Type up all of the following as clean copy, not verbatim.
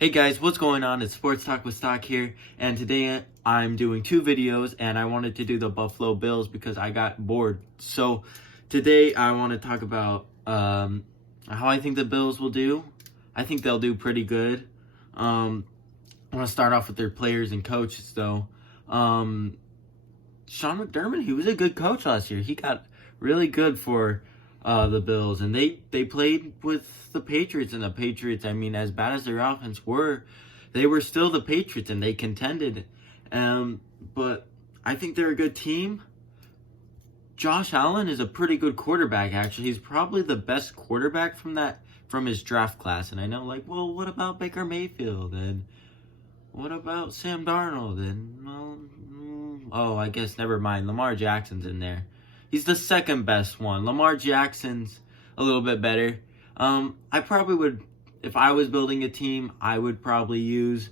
Hey guys, what's going on? It's Sports Talk with Stock here, and today I'm doing two videos, and I wanted to do the Buffalo Bills because I got bored. So today I want to talk about how I think the Bills will do. I think they'll do pretty good. I want to start off with their players and coaches, though. Sean McDermott, he was a good coach last year. He got really good for the Bills, and they played with the Patriots, and the Patriots, I mean, as bad as their offense were, they were still the Patriots, and they contended. But I think they're a good team. Josh Allen is a pretty good quarterback, actually. He's probably the best quarterback from his draft class. And I know, like, well, what about Baker Mayfield? And what about Sam Darnold? And, oh, I guess never mind. Lamar Jackson's in there. He's the second best one. Lamar Jackson's a little bit better. I probably would, if I was building a team, I would probably use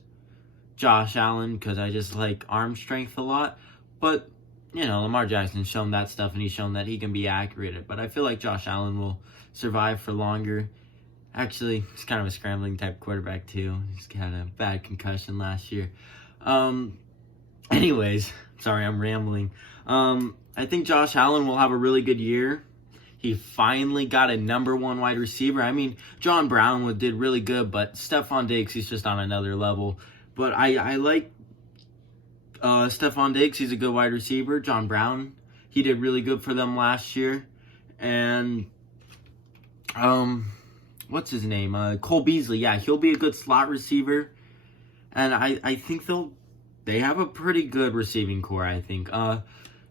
Josh Allen because I just like arm strength a lot. But, you know, Lamar Jackson's shown that stuff, and he's shown that he can be accurate. But I feel like Josh Allen will survive for longer. Actually, he's kind of a scrambling type quarterback too. He's had a bad concussion last year. Anyways, sorry, I'm rambling. I think Josh Allen will have a really good year. He finally got a number one wide receiver. I mean, John Brown did really good, but Stephon Diggs, he's just on another level. But I like Stephon Diggs. He's a good wide receiver. John Brown, he did really good for them last year. And, what's his name? Cole Beasley. Yeah, he'll be a good slot receiver. And I think they have a pretty good receiving core, I think.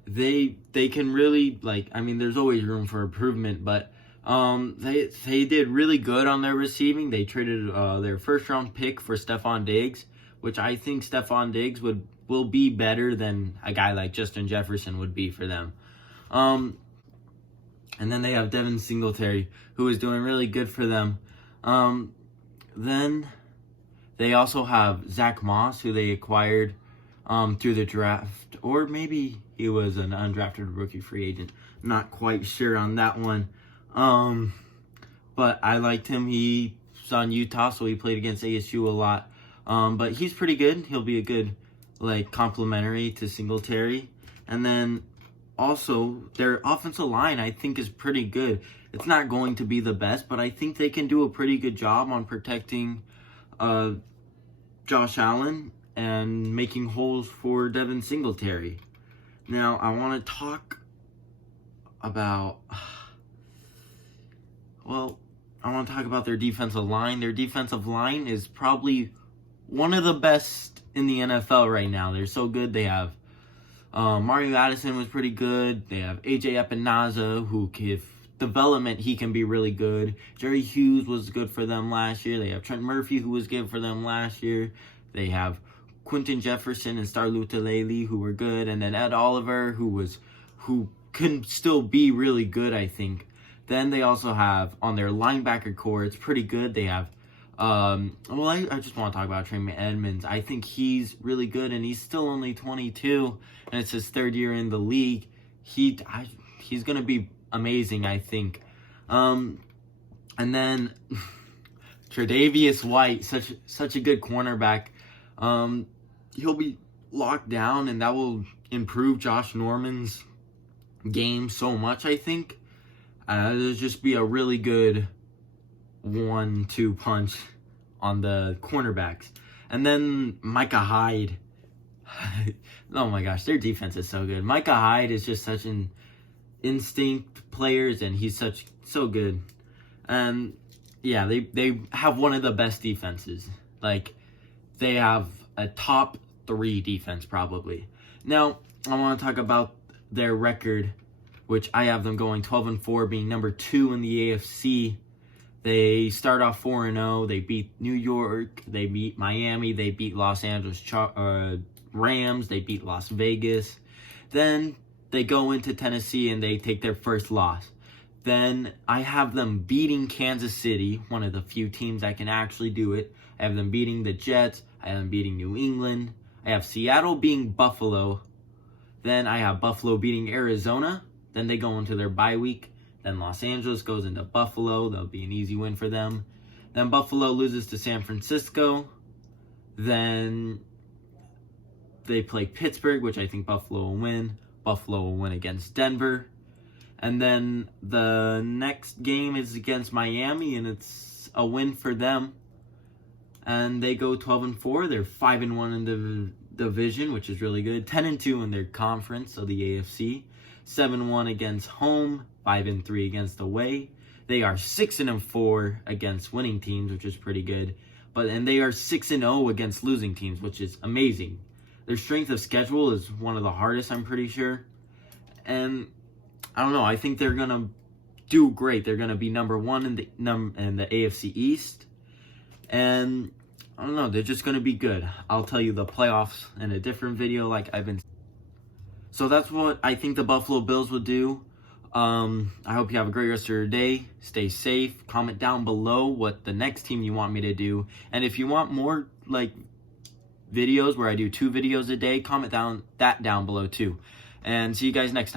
They can really, like, I mean, there's always room for improvement, but they did really good on their receiving. They traded their first round pick for Stephon Diggs, which I think Stephon Diggs will be better than a guy like Justin Jefferson would be for them. And then they have Devin Singletary, who is doing really good for them. Then they also have Zach Moss, who they acquired through the draft, or maybe he was an undrafted rookie free agent. Not quite sure on that one. But I liked him. He's on Utah, so he played against ASU a lot. But he's pretty good. He'll be a good, like, complementary to Singletary. And then also their offensive line, I think, is pretty good. It's not going to be the best, but I think they can do a pretty good job on protecting Josh Allen and making holes for Devin Singletary. Now, I want to talk about, their defensive line. Their defensive line is probably one of the best in the NFL right now. They're so good. They have Mario Addison was pretty good. They have AJ Epinaza, who, if development, he can be really good. Jerry Hughes was good for them last year. They have Trent Murphy, who was good for them last year. They have Quentin Jefferson and Star Lotulelei, who were good, and then Ed Oliver, who can still be really good, I think. Then they also have, on their linebacker core, it's pretty good. They have, I just want to talk about Trey Edmonds. I think he's really good, and he's still only 22, and it's his third year in the league. He's going to be amazing, I think. And then Tre'Davious White, such a good cornerback. He'll be locked down, and that will improve Josh Norman's game so much, I think. It'll just be a really good 1-2 punch on the cornerbacks. And then Micah Hyde. Oh my gosh, their defense is so good. Micah Hyde is just such an instinct player, and he's so good. And yeah, they have one of the best defenses. Like, they have a top 3 defense, probably. Now, I want to talk about their record, which I have them going 12-4, being number 2 in the AFC. They start off 4-0. They beat New York. They beat Miami. They beat Los Angeles Rams. They beat Las Vegas. Then they go into Tennessee, and they take their first loss. Then I have them beating Kansas City, one of the few teams that can actually do it. I have them beating the Jets. I have them beating New England. I have Seattle beating Buffalo. Then I have Buffalo beating Arizona. Then they go into their bye week. Then Los Angeles goes into Buffalo. That'll be an easy win for them. Then Buffalo loses to San Francisco. Then they play Pittsburgh, which I think Buffalo will win. Buffalo will win against Denver. And then the next game is against Miami, and it's a win for them. And they go 12-4. They're 5-1 in the division, which is really good. 10-2 in their conference, so the AFC. 7-1 against home, 5-3 against away. They are 6-4 against winning teams, which is pretty good. And they are 6-0 against losing teams, which is amazing. Their strength of schedule is one of the hardest, I'm pretty sure. And I don't know, I think they're going to do great. They're going to be number one in the AFC East. And I don't know, they're just going to be good. I'll tell you the playoffs in a different video like I've been. So that's what I think the Buffalo Bills will do. I hope you have a great rest of your day. Stay safe. Comment down below what the next team you want me to do. And if you want more like videos where I do 2 videos a day, comment down below too. And see you guys next time.